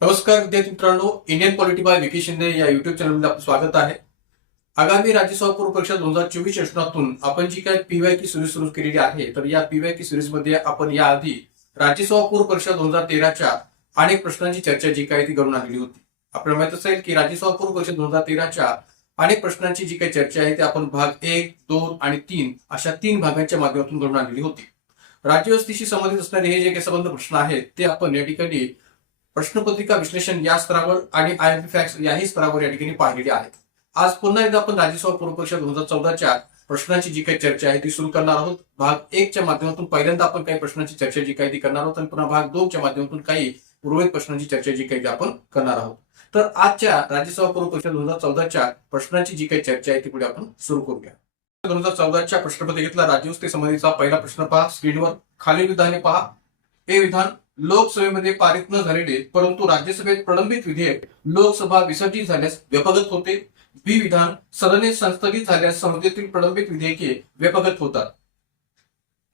नमस्कार विद्यार्थी मित्रांनो, Indian polity bye Vicky Shinde या युट्यूब चॅनलमध्ये आपलं स्वागत आहे. आगामी राज्यसभा पूर्व परीक्षा 2024 सेशनातून आपण जी काही पीवायक्यू सिरीज सुरू केलेली आहे, तर या पीवायक्यू सिरीज मध्ये आपण याआधी राज्यसभा पूर्व परीक्षा 2013च्या अनेक प्रश्नांची चर्चा जी काही ती करून आलेली होती. आपल्याला माहित असेल की राज्यसभा पूर्व परीक्षा 2013च्या अनेक प्रश्नांची जी काही चर्चा आहे ती आपण भाग 1, 2 आणि 3 अशा 3 भागांच्या माध्यमातून करून आलेली होती. राज्यव्यवस्थेशी संबंधित असणारे हे जे काही संबंध प्रश्न आहेत ते आपण या ठिकाणी प्रश्नपत्रिका विश्लेषण या स्तरावर आणि आयएमपी फॅक्ट्स याही स्तरावर या ठिकाणी पाहिलेले आहेत. आज पुन्हा एकदा आपण राज्यसभा पूर्व परीक्षा 2014च्या प्रश्नांची जी काही चर्चा आहे ती सुरू करणार आहोत. भाग 1 च्या माध्यमातून पहिल्यांदा आपण काही प्रश्नांची चर्चा जी काही ती करणार आहोत आणि पुन्हा भाग 2 च्या माध्यमातून काही उर्वरित प्रश्नांची चर्चा जी काही ती आपण करणार आहोत. तर आजच्या राज्यसभा पूर्व परीक्षा 2014च्या प्रश्नांची जी काही चर्चा आहे ती पुढे आपण सुरू करूया. 2014च्या प्रश्नपत्रिकेतला राज्यव्यवस्थे संबंधीचा पहिला प्रश्न पहा स्क्रीनवर. खालील विधाने पहा. हे विधान लोकसभेमध्ये पारित न झालेले परंतु राज्यसभेत प्रलंबित विधेयक लोकसभा विसर्जित झाल्यास व्यपगत होते. बी विधान सदने संस्थगित झाल्यास संसदेतील प्रलंबित विधेयके व्यपगत होतात.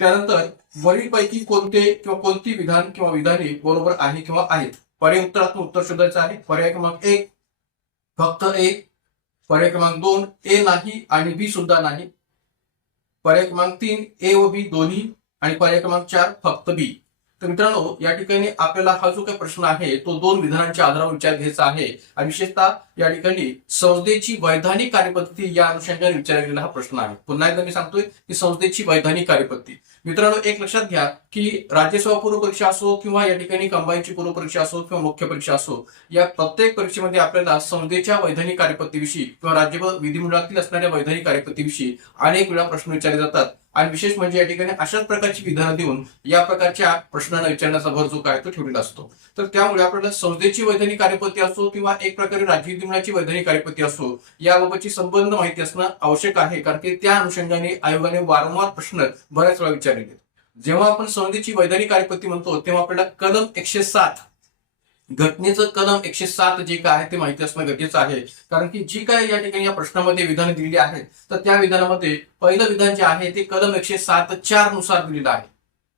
त्यानंतर वरीलपैकी कोणते किंवा कोणती विधान किंवा विधाने बरोबर आहे किंवा आहेत. पर्याय उत्तरातून उत्तर शोधायचं आहे. पर्याय क्रमांक 1 फक्त ए, पर्याय क्रमांक 2 ए नाही आणि बी सुद्धा नाही, पर्याय क्रमांक 3 ए व बी दोन्ही आणि पर्याय क्रमांक 4 फक्त बी. तर मित्रांनो, या ठिकाणी आपल्याला हा जो काही प्रश्न आहे तो 2 विधानांच्या आधारावर विचार घ्यायचा आहे आणि विशेषतः या ठिकाणी संसदेची वैधानिक कार्यपद्धती या अनुषंगाने विचारला गेलेला हा प्रश्न आहे. पुन्हा एकदा मी सांगतोय की संसदेची वैधानिक कार्यपद्धती. मित्रांनो, एक लक्षात घ्या की राज्यसभा पूर्व परीक्षा असो किंवा या ठिकाणी कंबाईनची पूर्व परीक्षा असो किंवा मुख्य परीक्षा असो, या प्रत्येक परीक्षेमध्ये आपल्याला संसदेच्या वैधानिक कार्यपद्धतीविषयी किंवा राज्य विधिमंडळातील असणाऱ्या वैधानिक कार्यपद्धतीविषयी अनेक वेळा प्रश्न विचारले जातात आणि विशेष म्हणजे या ठिकाणी अशाच प्रकारची विधानं देऊन या प्रकारच्या प्रश्नांना विचारण्याचा भर जो काय तो ठेवलेला असतो. तर त्यामुळे आपल्याला संसदेची वैधानिक कार्यपद्धती असो किंवा एक प्रकारे राज्य विधिमंडळाची वैधानिक कार्यपद्धती असो याबाबतची संबंध माहिती असणं आवश्यक आहे, कारण की त्या अनुषंगाने आयोगाने वारंवार प्रश्न बऱ्याच वेळा विचारलेले. जेव्हा आपण संसदेची वैधानिक कार्यपद्धती म्हणतो तेव्हा आपल्याला कलम 107 घटनेचं कलम 107 जे काय आहे ते माहिती असणं गरजेचं आहे, कारण की जी काय या ठिकाणी या प्रश्नामध्ये विधानं दिलेली आहेत तर त्या विधानामध्ये पहिलं विधान जे आहे ते कलम 107(4) नुसार दिलेलं आहे.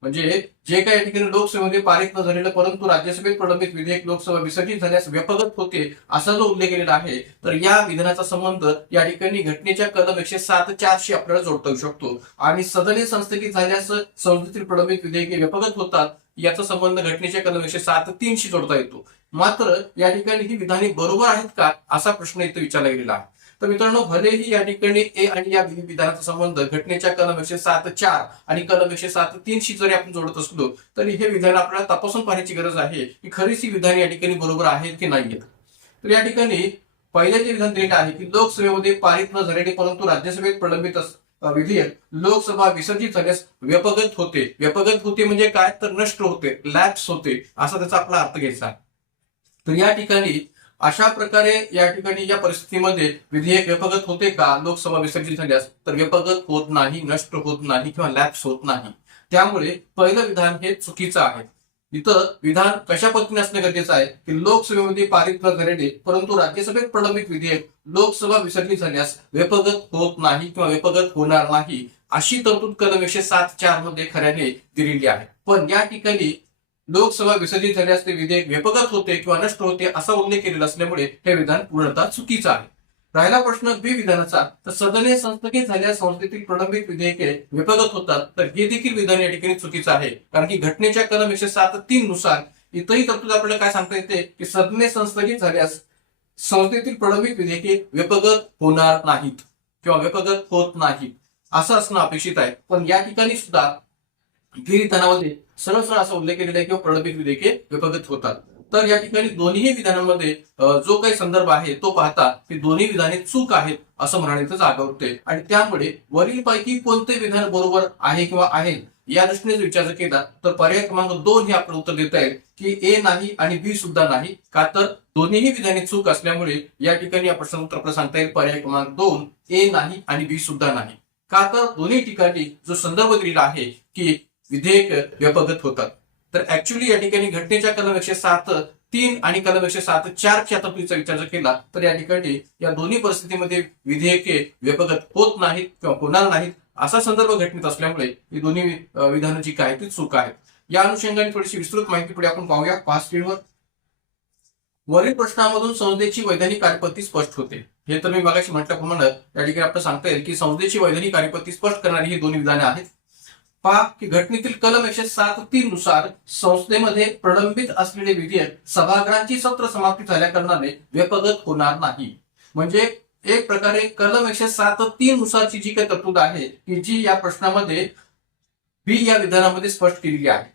म्हणजे जे काही या ठिकाणी लोकसभेमध्ये पारित न झालेलं परंतु राज्यसभेत प्रलंबित विधेयक लोकसभा विसर्जित झाल्यास व्यपगत होते असा जो उल्लेख केलेला आहे, तर या विधानाचा संबंध या ठिकाणी घटनेच्या कलम 107(4) शी आपल्याला जोडता येऊ शकतो आणि सदने संस्थगित झाल्यास संसदेतील प्रलंबित विधेयके व्यपगत होतात याचा संबंध घटनेच्या कलम 107(3) शी जोडता येतो. मात्र या ठिकाणी ही विधाने बरोबर आहेत का असा प्रश्न इथे विचारला गेलेला आहे. तर मित्रांनो, भलेही या ठिकाणी ए आणि या बी विधानाचा संबंध घटनेच्या कलम 107(4) आणि कलम 107(3) शी जरी आपण जोडत असलो तरी हे विधान आपल्याला तपासून पाहण्याची गरज आहे की खरीच ही विधाने या ठिकाणी बरोबर आहेत की नाहीयेत. तर या ठिकाणी पहिले जे विधान दिलेलं आहे की लोकसभेमध्ये पारित न झालेले परंतु राज्यसभेत प्रलंबित विधेयक लोकसभा विसर्जित झाल्यास व्यपगत होते. व्यपगत होते म्हणजे काय, तर नष्ट होते, लॅप्स होते असा त्याचा आपला अर्थ घ्यायचा. तर या ठिकाणी अशा प्रकारे या ठिकाणी या परिस्थितीमध्ये विधेयक व्यपगत होते का लोकसभा विसर्जित झाल्यास, तर व्यपगत होत नाही, नष्ट होत नाही किंवा लॅप्स होत नाही. त्यामुळे पहिलं विधान हे चुकीचं आहे. इथं विधान कशा पद्धतीने असणं गरजेचं आहे की लोकसभेमध्ये पारित न झालेले परंतु राज्यसभेत प्रलंबित विधेयक लोकसभा विसर्जित झाल्यास व्यपगत होत नाही किंवा व्यपगत होणार नाही अशी तरतूद कलम 107(4) मध्ये खऱ्याने दिलेली आहे. पण या ठिकाणी लोकसभा विसर्जित झाल्यास ते विधेयक व्यपगत होते किंवा नष्ट होते असा उल्लेख केलेला असल्यामुळे हे विधान पूर्णतः चुकीचं आहे. राहिला प्रश्न बी विधानाचा, तर सदने संस्थगित झाल्यास संसदेतील प्रलंबित विधेयके व्यपगत होतात, तर हे देखील विधान या ठिकाणी चुकीचं आहे, कारण की घटनेच्या कलम 107(3) नुसार इथंही तरतूद आपल्याला काय सांगता येते की सदने संस्थगित झाल्यास संसदेतील प्रलंबित विधेयके व्यपगत होणार नाहीत किंवा व्यपगत होत नाहीत असं असणं अपेक्षित आहे. पण या ठिकाणी सुद्धा बी विधानामध्ये सरळ सरळ असा उल्लेख केलेला आहे किंवा प्रलंबित विधेयके व्यपगत होतात. तर या ठिकाणी दोन्ही विधानांमध्ये जो काही संदर्भ आहे तो पाहता की दोन्ही विधाने चूक आहेत असं म्हणायचं जागा होते आणि त्यामुळे वरीलपैकी कोणते विधान बरोबर आहे किंवा आहे या दृष्टीने विचार केला तर पर्याय क्रमांक 2 हे आपलं उत्तर देता येईल की ए नाही आणि बी सुद्धा नाही. का तर दोन्हीही विधाने चूक असल्यामुळे या ठिकाणी या प्रश्नाचं उत्तर आपल्याला सांगता येईल पर्याय क्रमांक 2 ए नाही आणि बी सुद्धा नाही. का तर दोन्ही ठिकाणी जो संदर्भ दिलेला आहे की विधेयक व्यपगत होतात, तर ऍक्च्युली या ठिकाणी घटनेच्या कलम 107(3) आणि कलम 107(4) च्या तरतुदीचा विचार जर केला तर या ठिकाणी या दोन्ही परिस्थितीमध्ये विधेयके व्यपगत होत नाहीत किंवा होणार नाहीत असा संदर्भ घटनेत असल्यामुळे ही दोन्ही विधानं जी काय ती चूक आहेत. या अनुषंगाने थोडीशी विस्तृत माहिती पुढे आपण पाहूया. 5 स्क्रीनवर वरील प्रश्नामधून संसदेची वैधानिक कार्यपद्धती स्पष्ट होते. हे तर मी मगाशी म्हटल्याप्रमाणे या ठिकाणी आपल्याला सांगता येईल की संसदेची वैधानिक कार्यपद्धती स्पष्ट करणारी ही दोन विधाने आहेत. पहा की घटनेतील कलम 107(3) नुसार संसदेमध्ये प्रलंबित असलेले विधेयक सभागृहांची सत्र समाप्ती झाल्याकारणाने व्यपगत होणार नाही. म्हणजे एक प्रकारे कलम 107(3) नुसारची जी काही तरतूद आहे की जी या प्रश्नामध्ये बी या विधानामध्ये स्पष्ट केलेली आहे.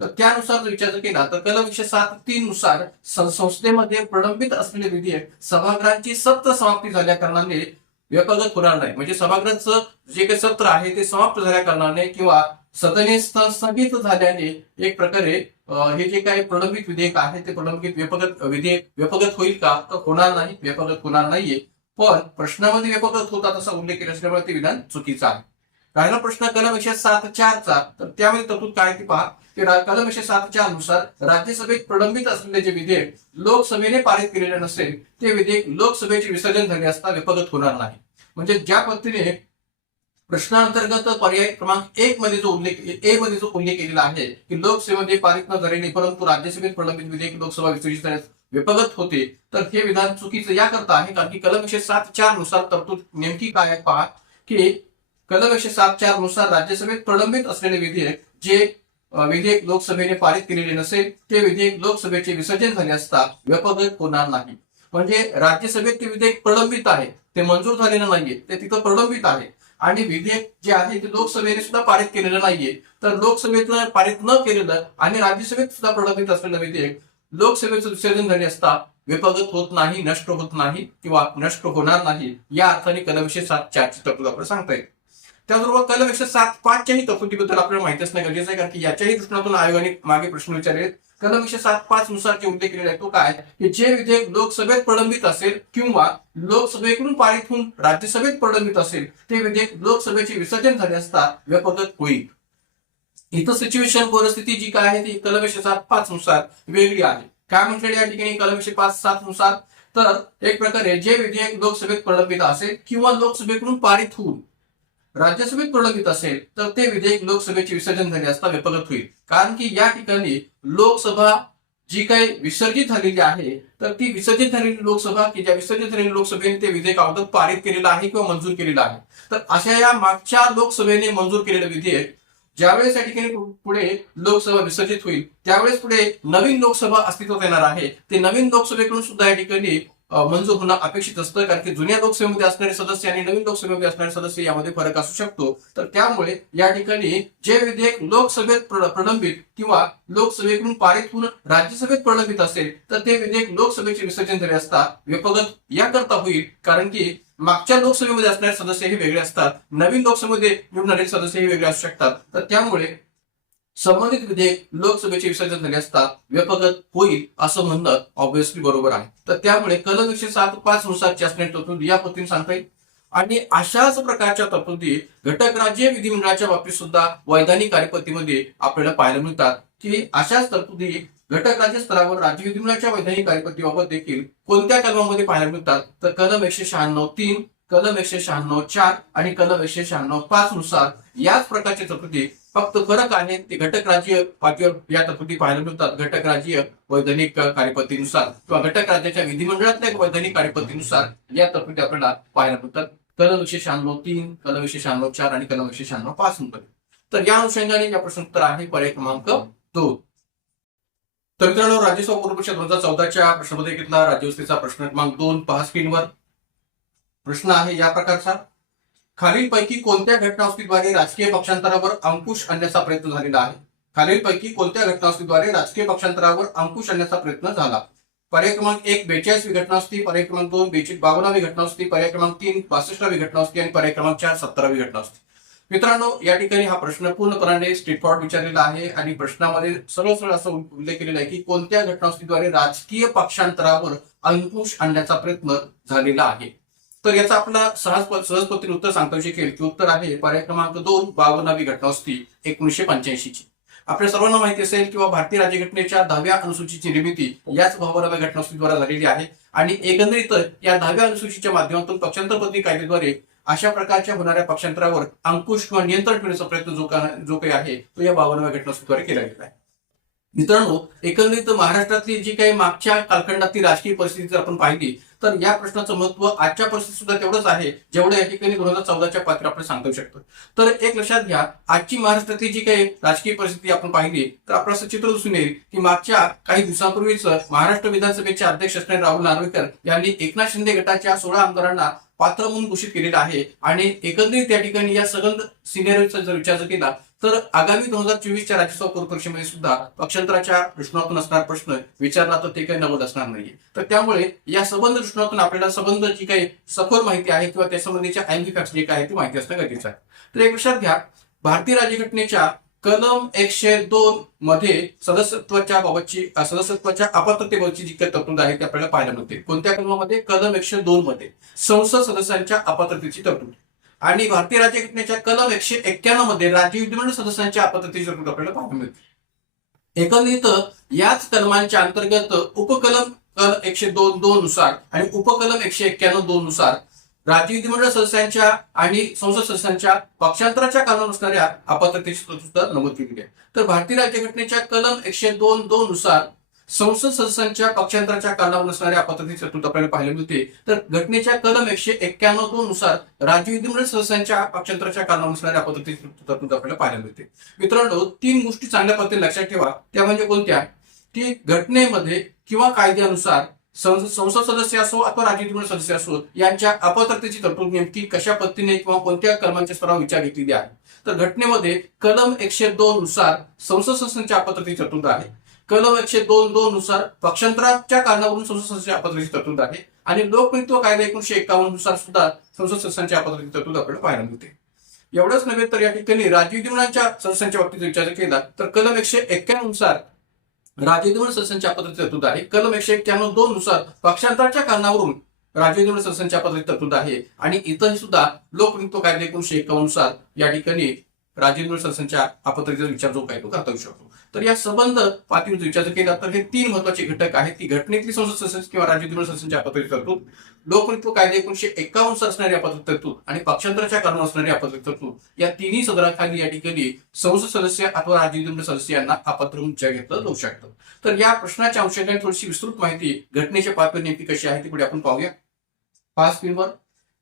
तर त्यानुसार जर विचार केला तर कलम 107(3) नुसार संसदेमध्ये प्रलंबित असलेले विधेयक सभागृहांची सत्र समाप्ती झाल्या कारणाने व्यपगत होणार नाही. म्हणजे सभागृहाचं जे काही सत्र आहे ते समाप्त झाल्या कारणाने किंवा सदने स्थगित झाल्याने एक प्रकारे हे जे काही प्रलंबित विधेयक आहे ते प्रलंबित विधेयक व्यपगत होईल का? तर होणार नाही, व्यपगत होणार नाहीये. पण प्रश्नामध्ये व्यपगत होतात असा उल्लेख केला असल्यामुळे ते विधान चुकीचं आहे. राहिला प्रश्न कलम 107(4) तर त्यामध्ये तरतूद काय ती पहा की कलम 107(4) नुसार राज्यसभेत प्रलंबित असलेले जे विधेयक लोकसभेने पारित केलेले नसेल ते विधेयक लोकसभेचे विसर्जन झाले असता व्यपगत होणार नाही. म्हणजे ज्या पद्धतीने प्रश्नांतर्गत पर्याय क्रमांक 1 मध्ये जो उल्लेख केलेला आहे की लोकसभेमध्ये पारित न झालेले परंतु राज्यसभेत प्रलंबित विधेयक लोकसभा विसर्जित करण्यास व्यपगत होते, तर हे विधान चुकीचं याकरता आहे कारण की कलम 107(4) नुसार तरतूद नेमकी काय आहे पहा की कलम 107(4) नुसार राज्यसभेत प्रलंबित असलेले विधेयक जे विधेयक लोकसभेने पारित केलेले नसेल ते विधेयक लोकसभेचे विसर्जन झाले असता व्यपगत होणार नाही. म्हणजे राज्यसभेत ते विधेयक प्रलंबित आहे, ते मंजूर झालेलं नाहीये, ते तिथं प्रलंबित आहे आणि विधेयक जे आहे ते लोकसभेने सुद्धा पारित केलेलं नाहीये. तर लोकसभेतलं पारित न केलेलं आणि राज्यसभेत सुद्धा प्रलंबित असलेलं विधेयक लोकसभेचं विसर्जन झाले असता व्यपगत होत नाही, नष्ट होत नाही किंवा नष्ट होणार नाही. या अर्थाने कलम 107(4) ची तरतूद आपल्याला सांगता येईल. त्याचबरोबर कलम 107(5)च्याही तरतुदीबद्दल आपल्याला माहिती असणं गरजेचं आहे कारण की याच्याही दृष्टिकोनातून आयोगाने मागे प्रश्न विचारले. कलम 107(5) नुसार जे उल्लेख केलेला आहे तो काय की जे विधेयक लोकसभेत प्रलंबित असेल किंवा लोकसभेकडून पारित होऊन राज्यसभेत प्रलंबित असेल ते विधेयक लोकसभेचे विसर्जन झाले असता व्यपगत होईल. इथं सिच्युएशन परिस्थिती जी काय आहे ती कलम 107(5) नुसार वेगळी आहे. काय म्हटलेले या ठिकाणी कलम 105(7) नुसार तर एक प्रकारे जे विधेयक लोकसभेत प्रलंबित असेल किंवा लोकसभेकडून पारित होऊन राज्यसभेत प्रलंबित असेल तर ते विधेयक लोकसभेचे विसर्जन झाले असता व्यपगत होईल. कारण की या ठिकाणी लोकसभा जी काही विसर्जित झालेली आहे तर ती विसर्जित झालेली लोकसभा की ज्या विसर्जित झालेल्या लोकसभेने ते विधेयक अगोदर पारित केलेलं आहे किंवा मंजूर केलेलं आहे. तर अशा या मागच्या लोकसभेने मंजूर केलेलं विधेयक ज्यावेळेस या ठिकाणी पुढे लोकसभा विसर्जित होईल त्यावेळेस पुढे नवीन लोकसभा अस्तित्वात येणार आहे. ते नवीन लोकसभेकडून सुद्धा या ठिकाणी मंजूर होणं अपेक्षित असतं कारण की जुन्या लोकसभेमध्ये असणारे सदस्य आणि नवीन लोकसभेमध्ये असणारे सदस्य यामध्ये फरक असू शकतो. तर त्यामुळे या ठिकाणी जे विधेयक लोकसभेत प्रलंबित किंवा लोकसभेकडून पारित होऊन राज्यसभेत प्रलंबित असेल तर ते विधेयक लोकसभेचे विसर्जन झाले असता व्यपगत याकरता होईल कारण की मागच्या लोकसभेमध्ये असणारे सदस्य हे वेगळे असतात, नवीन लोकसभेमध्ये निवडून आलेले सदस्य हे वेगळे असू शकतात. तर त्यामुळे संबंधित विधेयक लोकसभेचे विसर्जन झाले असता व्यपगत होईल असं म्हणणं ऑब्व्हियसली बरोबर आहे. तर त्यामुळे कलम 107(5) नुसारची असणारी तरतूद या पद्धतीने सांगता येईल. आणि अशाच प्रकारच्या तरतुदी घटक राज्य विधिमंडळाच्या बाबतीत सुद्धा वैधानिक कार्यपद्धतीमध्ये आपल्याला पाहायला मिळतात की अशाच तरतुदी घटक राज्य स्तरावर राज्य विधिमंडळाच्या वैधानिक कार्यपद्धतीबाबत देखील कोणत्या कलमामध्ये पाहायला मिळतात तर कलम 196(3), कलम 196(4) आणि कलम 196(5) नुसार याच प्रकारच्या तरतुदी फक्त फरक आहे ते घटक राज्य पातळीवर या तरतुदी पाहायला मिळतात. घटक राज्य वैधानिक कार्यपद्धतीनुसार किंवा घटक राज्याच्या विधिमंडळातल्या वैधानिक कार्यपद्धतीनुसार या तरतुदी आपल्याला पाहायला मिळतात. कलम 196(3), कलम 196(4) आणि कलम 196(5) नुसार. तर या अनुषंगाने या प्रश्न उत्तर आहे पर्याय क्रमांक 2. तर मित्रांनो राज्यसभा पूर्व परीक्षा 2014च्या प्रश्नपत्रिकेतला राज्यवस्थेचा प्रश्न क्रमांक 2 पहा स्क्रीनवर. प्रश्न आहे या प्रकारचा खालीलपैकी कोणत्या घटनावस्तूद्वारे राजकीय पक्षांतरावर अंकुश आणण्याचा प्रयत्न झालेला आहे. खालीलपैकी कोणत्या घटनावस्तूद्वारे राजकीय पक्षांतरावर अंकुश आणण्याचा प्रयत्न झाला. पर्याय क्रमांक 1 42वी घटनावस्ती, पर्याय क्रमांक 2 52वी घटनावस्ती, पर्याय क्रमांक 3 62वी घटनावस्ती आणि पर्याय क्रमांक 4 17वी घटनावस्ती. मित्रांनो या ठिकाणी हा प्रश्न पूर्णपणे स्ट्रेट फॉरवर्ड विचारलेला आहे आणि प्रश्नामध्ये सरळ असं उल्लेख केलेला आहे की कोणत्या घटनावस्तूद्वारे राजकीय पक्षांतरावर अंकुश आणण्याचा प्रयत्न झालेला आहे. तर याचा आपला सहज पद्धतीने उत्तर सांगता येऊ शकेल की उत्तर आहे पर्याय क्रमांक 2 52वी घटनावस्ती 1985 ची. आपल्या सर्वांना माहिती असेल किंवा भारतीय राज्यघटनेच्या 10व्या अनुसूचीची निर्मिती याच 52व्या घटनावस्तीद्वारे झालेली आहे आणि एकंदरीत या 10व्या अनुसूचीच्या माध्यमातून पक्षांतर पद्धती कायद्याद्वारे अशा प्रकारच्या होणाऱ्या पक्षांतरावर अंकुश किंवा नियंत्रण ठेवण्याचा प्रयत्न जो काही आहे तो या 52व्या घटनावस्तीद्वारे केला गेला आहे. मित्रांनो, एकंदरीत महाराष्ट्रातली जी काही मागच्या कालखंडातली राजकीय परिस्थिती जर आपण पाहिली तर या प्रश्नाचं महत्व आजच्या परिस्थितीत सुद्धा तेवढंच आहे जेवढं या ठिकाणी 2014च्या पात्र आपण सांगू शकतो. तर एक लक्षात घ्या, आजची महाराष्ट्रातली जी काही राजकीय परिस्थिती आपण पाहिली तर आपलं असं चित्र दिसून येईल की मागच्या काही दिवसांपूर्वीच महाराष्ट्र विधानसभेचे अध्यक्ष असणारे राहुल नार्वेकर यांनी एकनाथ शिंदे गटाच्या 16 आमदारांना पात्र म्हणून घोषित केलेलं आहे. आणि एकंदरीत त्या ठिकाणी या सगळं सिनेरियोचा जर विचार केला तर आगामी 2024च्या राज्यसभा पूर्वपरीक्षेमध्ये सुद्धा पक्षांतराच्या दृष्टिकोनातून असणारा प्रश्न विचारला तर ते काही नवल असणार नाहीये. तर त्यामुळे या संबंध दृष्टिकोनातून आपल्याला संबंध जी काही सखोल माहिती आहे किंवा त्या संबंधीच्या आयएमपी फॅक्ट्स जे काय आहे ती माहिती असणं गरजेचं आहे. तर एक लक्षात घ्या, भारतीय राज्यघटनेच्या कलम 102 मध्ये सदस्यत्वाच्या अपात्रतेबाबतची जी काही तरतूद आहे ती आपल्याला पाहायला मिळते. कोणत्या कलमामध्ये? कलम 102 मध्ये संसद सदस्यांच्या अपात्रतेची तरतूद. आणि भारतीय राज्यघटनेच्या कलम 191 मध्ये राज्य विधिमंडळ सदस्यांच्या अपात्रतेची तरतूद आपल्याला पाहायला मिळते. एकंदरीत याच कलमांच्या अंतर्गत उपकलम 102(2) नुसार आणि उपकलम 191(2) नुसार राज्य विधिमंडळ सदस्यांच्या आणि संसद सदस्यांच्या पक्षांतराच्या कारणावर असणाऱ्या अपात्रतेची तरतूद सुद्धा नमूद केलेली आहे. तर भारतीय राज्यघटनेच्या कलम 102(2) नुसार संसद सदस्यांच्या पक्षांतराच्या कारणावर असणाऱ्या अपात्रतेची तरतूद आपल्याला पाहायला मिळते. तर घटनेच्या कलम 191(2) नुसार राज्य विधिमंडळ सदस्यांच्या पक्षांतराच्या कारणावर असणाऱ्या अपात्रतेची तरतूद आपल्याला पाहायला मिळते. मित्रांनो, 3 गोष्टी चांगल्या पद्धतीने लक्षात ठेवा. त्या म्हणजे कोणत्या? की घटनेमध्ये किंवा कायद्यानुसार संसद सदस्य असो अथवा राज्य विधिमंडळ सदस्य असो यांच्या अपात्रतेची तरतूद नेमकी कशा पद्धतीने किंवा कोणत्या कलमांच्या स्तरावर विचार घेतलेली आहे. तर घटनेमध्ये कलम 102 नुसार संसद सदस्यांच्या अपात्रतेची तरतूद आहे. कलम 102(2) नुसार पक्षांतराच्या कारणावरून संसद सदस्यांच्या अपात्रतेची तरतूद आहे. आणि लोकप्रतिनिधित्व कायदा 1951 नुसार सुद्धा संसद सदस्यांच्या अपात्रतेची तरतूद आपल्याला पाहायला मिळते. एवढंच नव्हे तर या ठिकाणी राज्य विधिमंडळाच्या सदस्यांच्या बाबतीत विचार केला तर कलम 191 नुसार राज्य विधिमंडळ सदस्यांच्या अपात्रतेची तरतूद आहे. कलम 191(2) नुसार पक्षांतराच्या कारणावरून राज्य विधिमंडळ सदस्यांच्या अपात्रतेची तरतूद आहे. आणि इतरही सुद्धा लोकप्रतिनिधित्व कायदा 1951 नुसार या ठिकाणी राज्य विधिमंडळ सदस्यांच्या अपात्रतेचा विचार जो काय तो करता येऊ शकतो. तर या संबंध पातळीवर विचार केला तर हे 3 महत्वाचे घटक आहेत की घटनेतली संसद सदस्य किंवा राज्य विधिमंडळ सदस्यांच्या अपात्रतेची तरतूद, लोकप्रतिनिधित्व कायदा 1951 नुसार असणारी अपात्रतेची तरतूद आणि पक्षांतराच्या कारणावर असणारी अपात्रतेची तरतूद, या तिन्ही सदराखाली या ठिकाणी संसद सदस्य अथवा राज्य विधिमंडळ सदस्य यांना अपात्र म्हणून विचार घेतलं जाऊ शकतं. तर या प्रश्नाच्या अंशाने थोडीशी विस्तृत माहिती घटनेच्या पातळीवर नेमकी कशी आहे ती पुढे आपण पाहूया. 5 स्क्रीनवर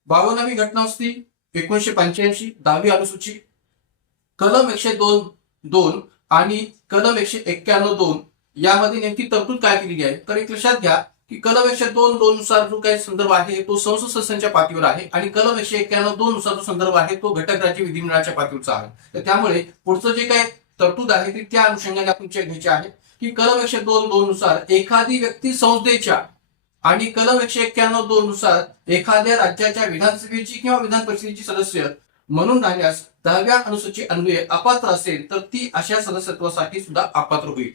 52वी घटनावस्ती 1985 10वी अनुसूची कलम 102(2) आणि कलम 191(2) यामध्ये नेमकी तरतूद काय केलेली आहे. तर एक लक्षात घ्या की कलम 102(2) नुसार जो काही संदर्भ आहे तो संसद सदस्यांच्या पातळीवर आहे आणि कलम 191(2) नुसार जो संदर्भ आहे तो घटक राज्य विधिमंडळाच्या पातळीवरचा आहे. तर त्यामुळे पुढचं जे काही तरतूद आहे ती त्या अनुषंगाने आपण चेक घ्यायची आहे की कलम 102(2) नुसार एखादी व्यक्ती संसदेच्या आणि कलम 191(2) नुसार एखाद्या राज्याच्या विधानसभेची किंवा विधान परिषदेची सदस्य म्हणून राहिल्यास 10व्या अनुसूची अन्वये अपात्र असेल तर ती अशा सदस्यत्वासाठी सुद्धा अपात्र होईल.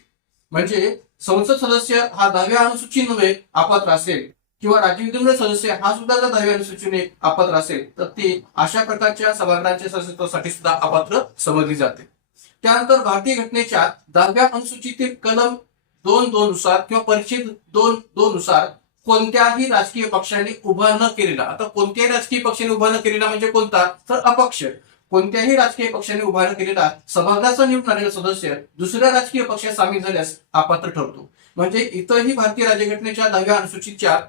म्हणजे संसद सदस्य हा 10व्या अनुसूचीन्वये अपात्र असेल किंवा राज्य विधिमंडळ सदस्य हा सुद्धा जर 10व्या अनुसूचीने अपात्र असेल तर ती अशा प्रकारच्या सभागृहांच्या सदस्यत्वासाठी सुद्धा अपात्र समजली जाते. त्यानंतर भारतीय घटनेच्या 10व्या अनुसूचीतील कलम 2(2) नुसार किंवा परिच्छेद 2(2) नुसार कोणत्याही राजकीय पक्षाने उभा न केलेला, आता कोणत्याही राजकीय पक्षाने उभा न केलेला म्हणजे कोणता, तर अपक्ष, कोणत्याही राजकीय पक्षाने उभा न केलेला सभागृहाचा निवडून आलेला सदस्य दुसऱ्या राजकीय पक्षात सामील झाल्यास अपात्र ठरतो. म्हणजे इथंही भारतीय राज्यघटनेच्या 10व्या अनुसूचीच्या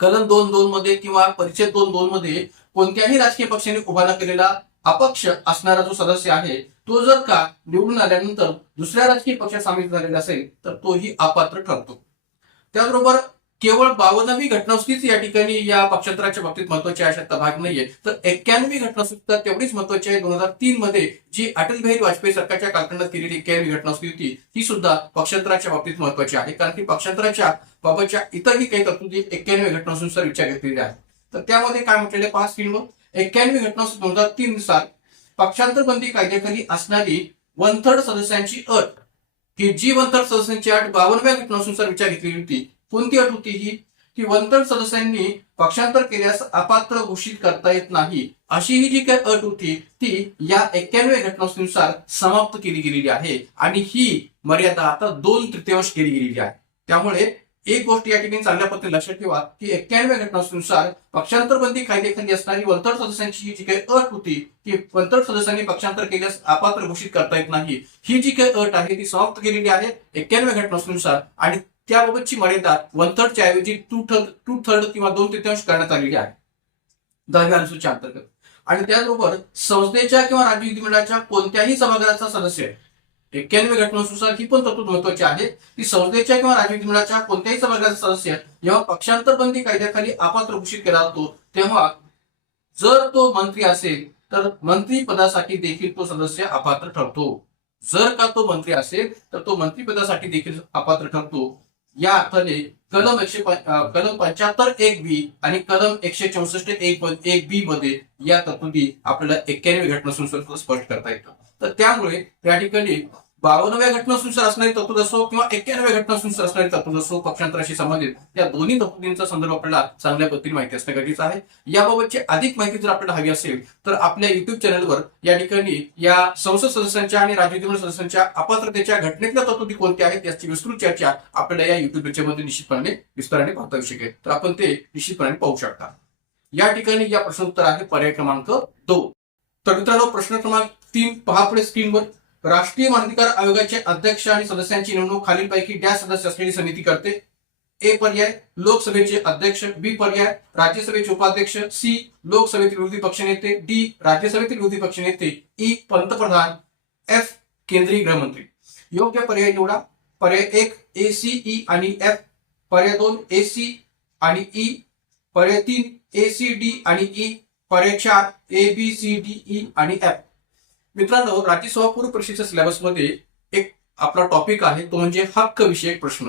कलम 2(2) मध्ये किंवा परिच्छेद 2(2) मध्ये कोणत्याही राजकीय पक्षाने उभा न केलेला अपक्ष असणारा जो सदस्य आहे तो जर का निवडून आल्यानंतर दुसऱ्या राजकीय पक्षात सामील झालेला असेल तर तोही अपात्र ठरतो. त्याचबरोबर केवळ 52वी घटनावस्तीच या ठिकाणी या पक्षांतराच्या बाबतीत महत्वाची आहे अशा भाग नाहीये, तर 91वी घटनावस्ती तेवढीच महत्वाची आहे. 2003 मध्ये जी अटल बिहारी वाजपेयी सरकारच्या कालखंडात केलेली 91वी घटनावस्ती होती ही सुद्धा पक्षांतराच्या बाबतीत महत्वाची आहे, कारण की पक्षांतराच्या बाबतच्या इतरही काही तरतुदी 91व्या घटनावस्तीनुसार विचार घेतलेल्या आहेत. तर त्यामध्ये काय म्हटलेले 5 स्क्रीनवर 91वी घटनावस्ती 2003 नुसार पक्षांतर बंदी कायद्याखाली असणारी 1/3 सदस्यांची अट, की जी 1/3 सदस्यांची अट 52व्या घटनावस्तीनुसार विचार घेतलेली होती. कोणती अट होती ही, की 1/3 सदस्यांनी पक्षांतर केल्यास अपात्र घोषित करता येत नाही, अशी ही जी काही अट होती ती या 91व्या घटनावस्तीनुसार समाप्त केली गेलेली आहे आणि ही मर्यादा आता 2/3 केली गेलेली आहे. त्यामुळे एक गोष्ट या ठिकाणी चांगल्या पद्धतीने लक्षात ठेवा की 91व्या घटनानुसार पक्षांतरबंदी कायद्याखाली असणारी वंतड सदस्यांची जी काही अट होती की वंतड सदस्यांनी पक्षांतर केल्यास अपात्र घोषित करता येत नाही, ही जी काही अट आहे ती समाप्त केलेली आहे 91व्या घटनानुसार आणि त्याबाबतची मर्यादा वन थर्डच्या ऐवजी टू थर्ड किंवा 2/3 करण्यात आलेली आहे 10व्या अनुसूच्या अंतर्गत. आणि त्याचबरोबर संसदेच्या किंवा राज्य विधिमंडळाच्या कोणत्याही सभागृहाचा सदस्य 91व्या घटनानुसार ही पण तरतूद महत्वाची आहे की संसदेच्या किंवा राज्य विधिमंडळाच्या कोणत्याही सभागृहाचा सदस्य जेव्हा पक्षांतरबंदी कायद्याखाली अपात्र घोषित केला जातो तेव्हा जर तो मंत्री असेल तर मंत्री पदासाठी देखील तो सदस्य अपात्र ठरतो. जर का तो मंत्री असेल तर तो मंत्रिपदासाठी देखील अपात्र ठरतो. या अर्थाने कलम 75(1)(b) आणि कलम 164(1)(b) मध्ये या तरतुदी आपल्याला 91व्या घटनानुसार स्पष्ट करता येतं. तर त्यामुळे या ठिकाणी 52व्या घटनानुसार असणारी तरतूद असो किंवा 91व्या घटनानुसार असणारी तरतूद असो पक्षांतराशी संबंधित या दोन्ही तरतुदींचा संदर्भ आपल्याला चांगल्या पद्धतीने माहिती असणं गरजेचं आहे. याबाबतची अधिक माहिती जर आपल्याला हवी असेल तर आपल्या युट्यूब चॅनलवर या ठिकाणी या संसद सदस्यांच्या आणि राज्य विधिमंडळ सदस्यांच्या अपात्रतेच्या घटनेतल्या तरतुदी कोणत्या आहेत याची विस्तृत चर्चा आपल्याला या युट्यूब लेक्चरमध्ये निश्चितपणे विस्ताराने पाहता येऊ शकेल. तर आपण ते निश्चितपणे पाहू शकता. या ठिकाणी या प्रश्नोत्तर आहे पर्याय क्रमांक 2. तर मित्रांनो प्रश्न क्रमांक 3 पहा पुढे स्क्रीनवर. राष्ट्रीय मानवाधिकार आयोगाचे अध्यक्ष आणि सदस्यांची नेमणूक खालीलपैकी डॅश सदस्य असलेली समिती करते. ए पर्याय लोकसभेचे अध्यक्ष, बी पर्याय राज्यसभेचे उपाध्यक्ष, सी लोकसभेतील विरोधी पक्षनेते, डी राज्यसभेतील विरोधी पक्षनेते, ई पंतप्रधान, एफ केंद्रीय गृहमंत्री. योग्य पर्याय निवडा. पर्याय 1 ए सी ई आणि एफ, पर्याय 2 ए सी आणि ई, पर्याय 3 ए सी डी आणि ई, पर्याय 4 A B C D E आणि एफ. मित्रांनो राज्यसभा पूर्व परीक्षेच्या सिलेबसमध्ये एक आपला टॉपिक आहे तो म्हणजे हक्क विषयक प्रश्न.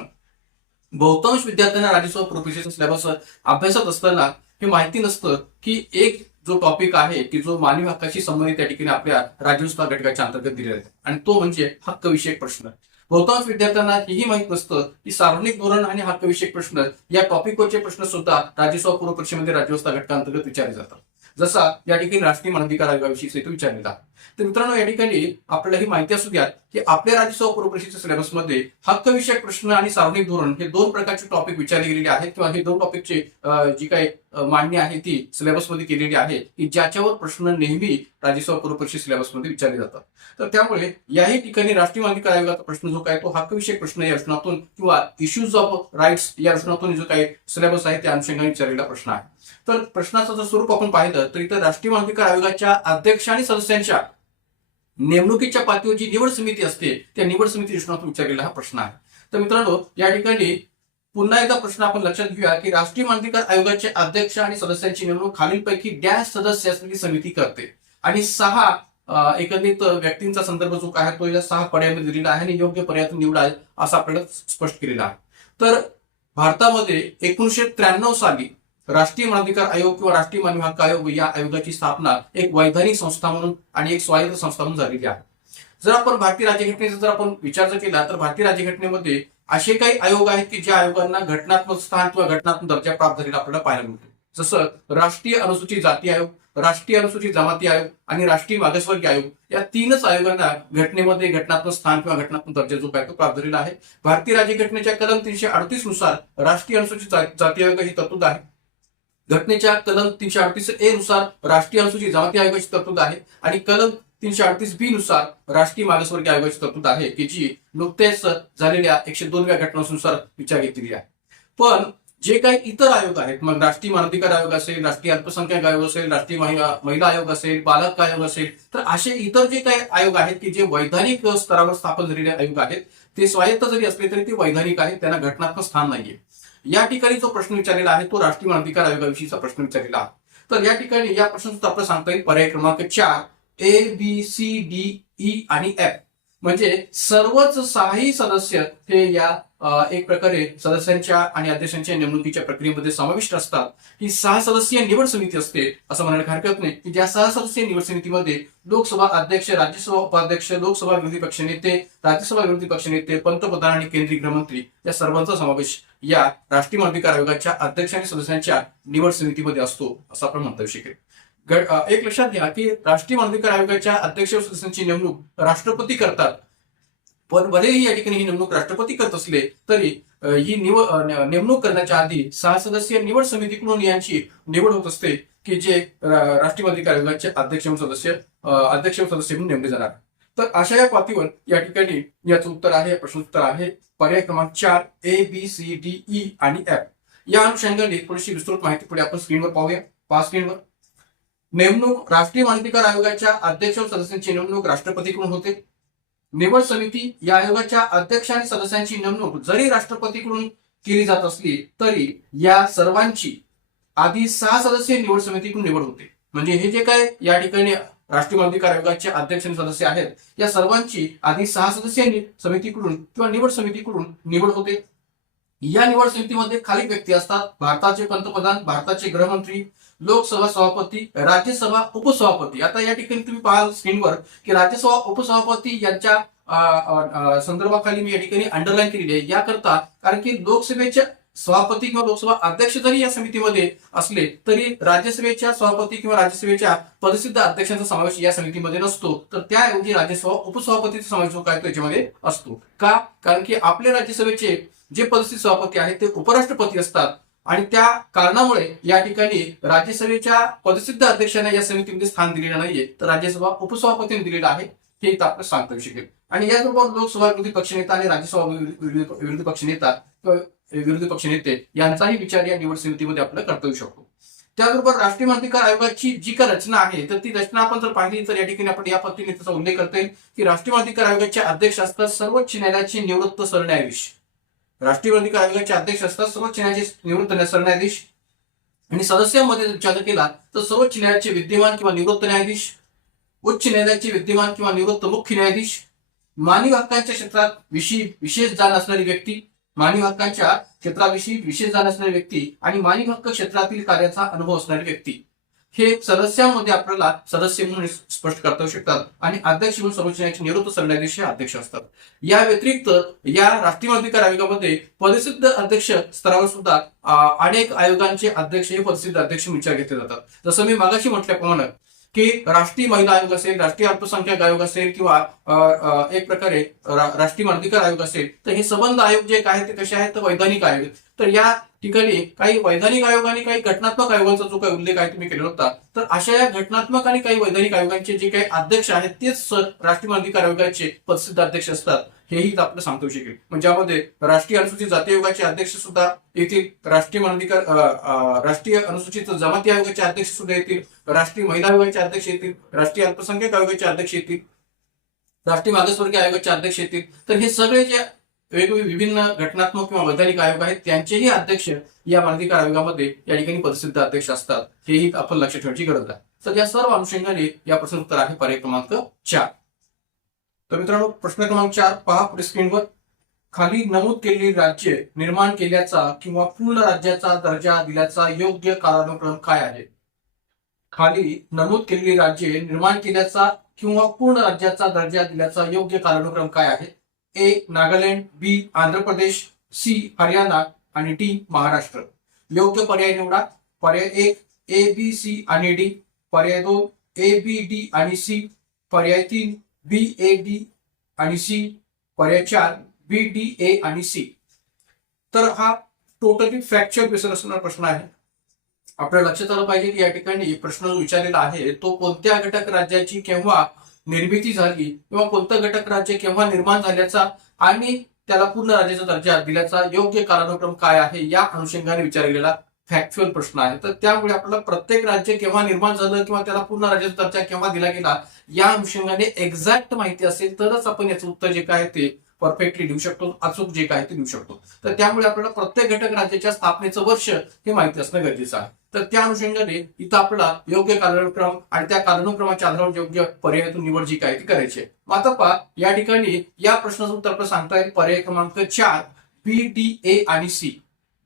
बहुतांश विद्यार्थ्यांना राज्यसभा पूर्व परीक्षेचा सिलेबस अभ्यासत असताना हे माहिती नसतं की एक जो टॉपिक आहे की जो मानवी हक्काशी संबंधित त्या ठिकाणी आपल्या राज्यसभा घटकाच्या अंतर्गत दिलेला आहे आणि तो म्हणजे हक्क विषयक प्रश्न. बहुतांश विद्यार्थ्यांना हेही माहित नसतं की सार्वजनिक धोरण आणि हक्क विषयक प्रश्न या टॉपिकवरचे प्रश्न सुद्धा राज्यसभा पूर्व परीक्षेमध्ये राज्यव्यवस्था घटकांतर्गत विचारले जातात. जसा या ठिकाणी राष्ट्रीय मानवाधिकार आयोगाविषयी विचारलेला. तर मित्रांनो या ठिकाणी आपल्याला ही माहिती असू द्या की आपल्या राज्यसभा पूर्व परीक्षेच्या सिलेबसमध्ये हक्क विषयक प्रश्न आणि सार्वजनिक धोरण हे दोन प्रकारचे टॉपिक विचारले गेलेले आहेत किंवा हे दोन टॉपिकचे जी काही मांडणी आहे ती सिलेबसमध्ये केलेली आहे की ज्याच्यावर प्रश्न नेहमी राज्यसभा पूर्व परीक्षा सिलेबसमध्ये विचारले जातात. तर त्यामुळे याही ठिकाणी राष्ट्रीय मानवाधिकार आयोगाचा प्रश्न जो काय तो हक्क विषयक प्रश्न या रचनातून किंवा इश्यूज ऑफ राईट्स या रचनातून जो काही सिलेबस आहे त्या अनुषंगाने विचारलेला प्रश्न आहे. तर प्रश्नाचं जर स्वरूप आपण पाहिलं तर इथं राष्ट्रीय मानवाधिकार आयोगाच्या अध्यक्ष आणि सदस्यांच्या नेमणुकीच्या पातळीवर जी निवड समिती असते त्या निवड समिती रचनातून विचारलेला हा प्रश्न आहे. तर मित्रांनो या ठिकाणी पुन्हा एकदा प्रश्न आपण लक्षात घेऊया की राष्ट्रीय मानवाधिकार आयोगाचे अध्यक्ष आणि सदस्यांची नेमणूक खालीलपैकी डॅश सदस्य असलेली समिती करते आणि 6 एकंदरीत व्यक्तींचा संदर्भ जो आहे तो या 6 पर्यायामध्ये दिलेला आहे आणि योग्य पर्यायातून निवडा असं आपल्याला स्पष्ट केलेलं आहे. तर भारतामध्ये 1993 साली राष्ट्रीय मानवाधिकार आयोग किंवा राष्ट्रीय मानवी हक्क आयोग या आयोगाची स्थापना एक वैधानिक संस्था म्हणून आणि एक स्वायत्त संस्था म्हणून झालेली आहे. जर आपण भारतीय राज्यघटनेचा जर आपण विचार जर केला तर भारतीय राज्यघटनेमध्ये असे काही आयोग आहेत की ज्या आयोगांना घटनात्मक स्थान किंवा घटनात्मक दर्जा प्राप्त झालेला आपल्याला पाहायला मिळतो. जसं राष्ट्रीय अनुसूचित जाती आयोग, राष्ट्रीय अनुसूचित जमाती आयोग आणि राष्ट्रीय मागासवर्गीय आयोग या 3च आयोगांना घटनेमध्ये घटनात्मक स्थान किंवा घटनात्मक दर्जा जो काय तो प्राप्त झालेला आहे. भारतीय राज्यघटनेच्या कलम 338 नुसार राष्ट्रीय अनुसूचित जाती आयोगाची तरतूद आहे. घटनेच्या कलम 338A नुसार राष्ट्रीय अनुसूचित जमाती आयोगाची तरतूद आहे आणि कलम 338B नुसार राष्ट्रीय मागासवर्गीय आयोगाची तरतूद आहे की जी नुकतेच झालेल्या 102व्या घटनानुसार विचार घेतलेली आहे. पण जे काही इतर आयोग आहेत मग राष्ट्रीय मानवाधिकार आयोग असेल, राष्ट्रीय अल्पसंख्याक आयोग असेल, राष्ट्रीय महिला आयोग असेल, बालक आयोग असेल, तर असे इतर जे काही आयोग आहेत की जे वैधानिक स्तरावर स्थापन झालेले आयोग आहेत ते स्वायत्त जरी असले तरी ते वैधानिक आहेत, त्यांना घटनात्मक स्थान नाहीये. या ठिकाणी जो प्रश्न विचारलेला आहे तो राष्ट्रीय मानवाधिकार आयोगाविषयीचा प्रश्न विचारलेला आहे. तर या ठिकाणी या प्रश्नाचं आपल्याला सांगता येईल पर्याय क्रमांक 4 A B C D E आणि एफ म्हणजे सर्वच 6ही सदस्य हे या एक प्रकारे सदस्यांच्या आणि अध्यक्षांच्या नेमणुकीच्या प्रक्रियेमध्ये समाविष्ट असतात. ही 6 सदस्यीय निवड समिती असते असं म्हणायला हरकत नाही की ज्या 6 सदस्यीय निवड समितीमध्ये लोकसभा अध्यक्ष, राज्यसभा उपाध्यक्ष, लोकसभा विरोधी पक्षनेते, राज्यसभा विरोधी पक्षनेते, पंतप्रधान आणि केंद्रीय गृहमंत्री या सर्वांचा समावेश या राष्ट्रीय मानवाधिकार आयोगाच्या अध्यक्ष आणि सदस्यांच्या निवड समितीमध्ये असतो असं आपण म्हणता येऊ शकेल. एक लक्षात घ्या की राष्ट्रीय मानवाधिकार आयोगाच्या अध्यक्ष व सदस्यांची नेमणूक राष्ट्रपती करतात. पण भलेही या ठिकाणी ही नेमणूक राष्ट्रपती करत असले तरी ही नेमणूक करण्याच्या आधी 6 सदस्यीय निवड समितीकडून यांची निवड होत असते की जे राष्ट्रीय मानवाधिकार आयोगाचे अध्यक्ष म्हणून नेमले जाणार. तर अशा या पातळीवर या ठिकाणी याचं उत्तर आहे, प्रश्नोत्तर आहे पर्याय क्रमांक 4 ABCDE आणि F. या अनुषंगाने थोडीशी विस्तृत माहिती पुढे आपण स्क्रीनवर पाहूया. स्क्रीनवर नेमणूक राष्ट्रीय मानवाधिकार आयोगाच्या अध्यक्ष व सदस्यांची नेमणूक राष्ट्रपतीकडून होते. निवड समिती या आयोगाच्या अध्यक्ष आणि सदस्यांची नेमणूक जरी राष्ट्रपतीकडून केली जात असली तरी या सर्वांची आधी 6 सदस्यीय निवड समितीकडून निवड होते. म्हणजे हे जे काय या ठिकाणी राष्ट्रीय मानवाधिकार आयोगाचे अध्यक्ष आणि सदस्य आहेत या सर्वांची आधी 6 सदस्यीय समितीकडून किंवा निवड समितीकडून निवड होते. या निवड समितीमध्ये खालील व्यक्ती असतात: भारताचे पंतप्रधान, भारताचे गृहमंत्री, लोकसभा सभापती, राज्यसभा उपसभापती. आता या ठिकाणी तुम्ही पाहाल स्क्रीनवर की राज्यसभा उपसभापती यांच्या संदर्भाखाली मी या ठिकाणी अंडरलाईन केलेली आहे याकरता, कारण की लोकसभेच्या सभापती किंवा लोकसभा अध्यक्ष जरी या समितीमध्ये असले तरी राज्यसभेच्या सभापती किंवा राज्यसभेच्या पदसिद्ध अध्यक्षांचा समावेश या समितीमध्ये नसतो. तर त्याऐवजी राज्यसभा उपसभापतीचा समावेश काय त्याच्यामध्ये असतो. का? कारण की आपल्या राज्यसभेचे जे पदसिद्ध सभापती आहेत ते उपराष्ट्रपती असतात आणि त्या कारणामुळे या ठिकाणी राज्यसभेच्या पदसिद्ध अध्यक्षांना या समितीमध्ये स्थान दिलेलं नाहीये, तर राज्यसभा उपसभापतीने दिलेलं आहे. हे इथं आपल्याला सांगता येऊ शकेल. आणि याचबरोबर लोकसभा विरोधी पक्षनेता आणि राज्यसभा विरोधी पक्षनेते यांचाही विचार या निवड समितीमध्ये आपल्याला करता येऊ शकतो. त्याचबरोबर राष्ट्रीय मानवाधिकार आयोगाची जी काय रचना आहे तर ती रचना आपण जर पाहिली तर या ठिकाणी आपण या पद्धतीने त्याचा उल्लेख करता येईल की राष्ट्रीय मानवाधिकार आयोगाचे अध्यक्ष असतात सर्वोच्च न्यायालयाचे निवृत्त सरन्यायाधीश. राष्ट्रीय मानवाधिकार आयोगाचे अध्यक्ष असतात सर्वोच्च न्यायालयाचे निवृत्त सरन्यायाधीश. आणि सदस्यांमध्ये विचार केला तर सर्वोच्च न्यायालयाचे विद्यमान किंवा निवृत्त न्यायाधीश, उच्च न्यायालयाचे विद्यमान किंवा निवृत्त मुख्य न्यायाधीश, मानवी हक्कांच्या क्षेत्रात विशेष जाण असणारी व्यक्ती, मानवी हक्कांच्या क्षेत्राविषयी विशेष जाण असणारी व्यक्ती आणि मानवी हक्क क्षेत्रातील कार्याचा अनुभव असणारी व्यक्ती. हे सदस्यांमध्ये आपल्याला सदस्य म्हणून स्पष्ट करता येऊ शकतात. आणि अध्यक्ष म्हणून सर्वोच्च न्यायालयाचे निवृत्त सरन्यायाधीश हे अध्यक्ष असतात. या व्यतिरिक्त या राष्ट्रीय मानवाधिकार आयोगामध्ये पदसिद्ध अध्यक्ष स्तरावर सुद्धा अनेक आयोगांचे अध्यक्ष हे पदसिद्ध अध्यक्ष विचार घेतले जातात. जसं मी मागाशी म्हटल्याप्रमाणे की राष्ट्रीय महिला आयोग असेल, राष्ट्रीय अल्पसंख्याक आयोग असेल किंवा एक प्रकारे राष्ट्रीय मानवाधिकार आयोग असेल तर हे संबंध आयोग जे काय ते कसे आहेत तर वैधानिक आयोग. तर या ठिकाणी काही वैधानिक आयोग आणि काही घटनात्मक आयोगांचा जो काही उल्लेख आहे तुम्ही केला होता, तर अशा या घटनात्मक आणि काही वैधानिक आयोगांचे जे काही अध्यक्ष आहेत तेच राष्ट्रीय मानवाधिकार आयोगाचे पदसिद्ध अध्यक्ष असतात. हेही आपल्याला सांगता येऊ शकेल. म्हणजे यामध्ये राष्ट्रीय अनुसूचित जाती आयोगाचे अध्यक्ष सुद्धा येतील, राष्ट्रीय अनुसूचित जमाती आयोगाचे अध्यक्ष सुद्धा येतील, राष्ट्रीय महिला आयोगाचे अध्यक्ष येतील, राष्ट्रीय अल्पसंख्याक आयोगाचे अध्यक्ष येतील, राष्ट्रीय मागासवर्गीय आयोगाचे अध्यक्ष येतील. तर हे सगळे जे वेगवेगळे विभिन्न घटनात्मक किंवा वैधानिक आयोग आहेत त्यांचेही अध्यक्ष या मानवाधिकार आयोगामध्ये या ठिकाणी पदसिद्ध अध्यक्ष असतात. हेही आपण लक्षात ठेवण्याची गरज आहे. तर या सर्व अनुषंगाने या प्रश्नाचं उत्तर आहे पर्याय क्रमांक 4. तर मित्रांनो प्रश्न क्रमांक 4 पहा पुढे स्क्रीनवर. खाली नमूद केलेली राज्य निर्माण केल्याचा किंवा पूर्ण राज्याचा दर्जा दिल्याचा योग्य कालानुक्रम काय आहे? खाली नमूद केलेली राज्ये निर्माण केल्याचा किंवा पूर्ण राज्याचा दर्जा दिल्याचा योग्य कालानुक्रम काय आहे? A. Nagaland, B. Andhra Pradesh, C. Haryana आणि D. महाराष्ट्र. योग्य पर्याय निवडा. पर्याय 1 A, B, C आणि D. पर्याय 2 A, B, D आणि C. पर्याय 3 B, A, D आणि C. पर्याय 4 B, D, A आणि C. तर हा टोटली फॅक्च्युअल बेसिस असणारा प्रश्न आहे. आपल्या लक्षात आलं पाहिजे की या ठिकाणी प्रश्न विचारलेला आहे तो कोणत्या घटक राज्याची केव्हा निर्मिती झाली किंवा कोणतं घटक राज्य केव्हा निर्माण झाल्याचा आणि त्याला पूर्ण राज्याचा दर्जा दिल्याचा योग्य कालानुक्रम काय आहे या अनुषंगाने विचारलेला फॅक्च्युअल प्रश्न आहे. तर त्यामुळे आपल्याला प्रत्येक राज्य केव्हा निर्माण झालं किंवा त्याला पूर्ण राज्याचा दर्जा केव्हा दिला गेला या अनुषंगाने एक्झॅक्ट माहिती असेल तरच आपण याचं उत्तर जे काय ते परफेक्टली लिहू शकतो, अचूक जे काय ते लिहू शकतो. तर त्यामुळे आपल्याला प्रत्येक घटक राज्याच्या स्थापनेचं वर्ष हे माहिती असणं गरजेचं आहे. तर त्या अनुषंगाने इथं आपल्याला योग्य कालानुक्रम आणि त्या कालानुक्रमाच्या आधारावर योग्य पर्यायातून निवड जी काय ती करायची आहे. आता पहा या ठिकाणी या प्रश्नाचं उत्तर आपल्याला सांगता येईल पर्याय क्रमांक 4 B, D, A आणि C.